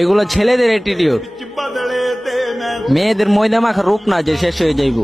এগুলো ছেলেদের অ্যাটিটিউড, মেয়েদের ময়দা মাখা রূপ না যে শেষ হয়ে যাইব।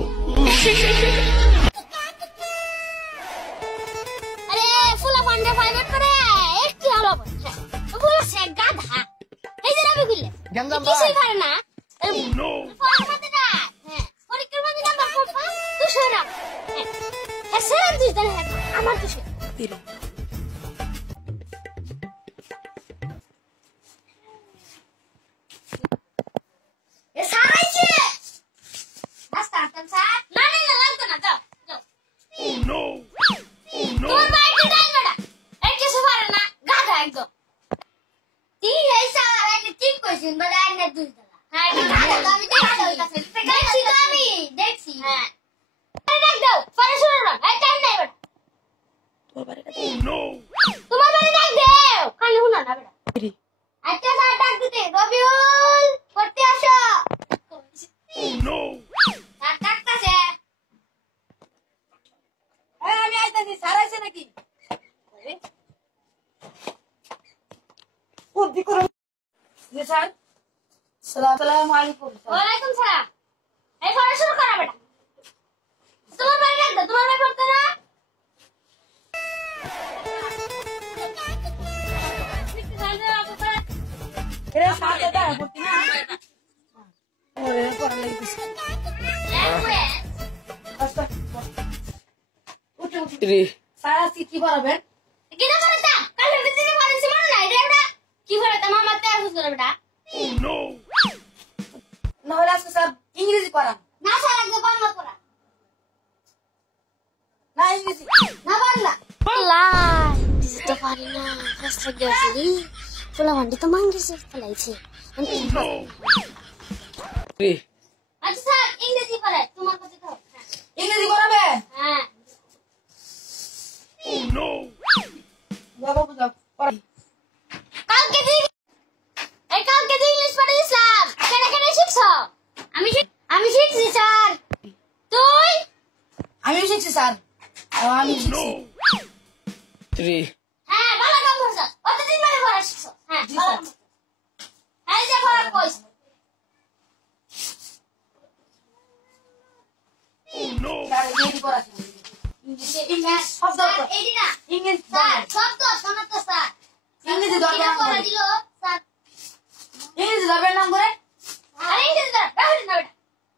ইংরেজি পড়ান না স্যার, আগে বাংলা পড়ান না, ইংরেজি না, বাংলা। দিতে পারি না, রাস্তা গেছি পোলা ভান্ডি তো মাঙ্গিছে ফেলাইছে। আচ্ছা স্যার, ইংরেজি পড়াই, তোমার কাছে দাও। ইংরেজি পড়াবে? হ্যাঁ। বাবা বুঝাও, পড়াই। কালকে ইংলিশ পড়াইছিলাম, কেন শিখছো? আমি শিখছি স্যার। তুই? আমি শিখছি স্যার। আমি শিখছি। হ্যাঁ, ভালো কাম করছো। কতদিন ধরে পড়া শিখছো? হ্যাঁ, ভালো। হ্যাঁ, যে পড়া কইছ। স্যার, ইংরেজি পড়া শিখছি। ইংলিশ শব্দ তো। এই না, ইংলিশ স্যার, শব্দ শোনো তো স্যার। ইংরেজি দরকার পড়া দিল স্যার। ইংরেজি দরকার নাম করে? আরে ইংরেজি দরকার, বাহুরি না বেটা।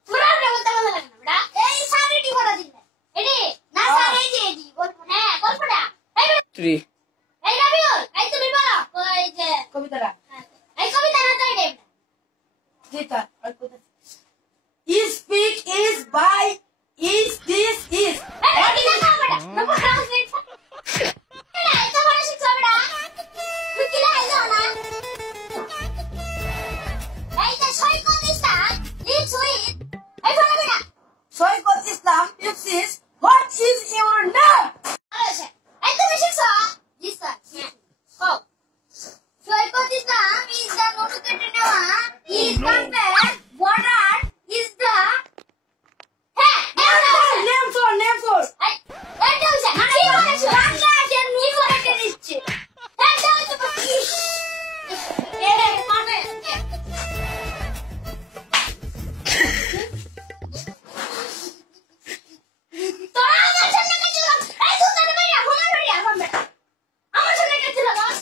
পুরা বলতে ভালো লাগে না বেটা। এই স্যার এটি পড়া দিল। এটি না স্যার, এই যে এটি গল্প। হ্যাঁ, গল্পটা। এই রবিউল, এই তুমি বলো ওই যে কবিতাটা। এই কবিতা না তো এটা। যেটা আর কথা is speak is by is this is এই কি না বেটা না পড়া আছে না এটা পড়া শিখছো বেটা তুই কি লাই যাও না এই যে সৈকত ইসলাম লিখছ এই পড়া বেটা সৈকত ইসলাম লিখছিস what is your name আচ্ছা এই তুমি শিখছো জি স্যার ও Saikat Islam is the notification is conveyed border is the name for এই এটা হচ্ছে কি বলেছো বাংলা যে নি করে দিচ্ছি এটা হচ্ছে মানে তোরা আমার সামনে গেছিল এই সুন্দর ভাইয়া ফোন করিয়া ফোন আমার সামনে গেছিল বস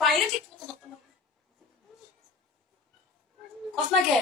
বাইরে ঠিক মতো কস না কে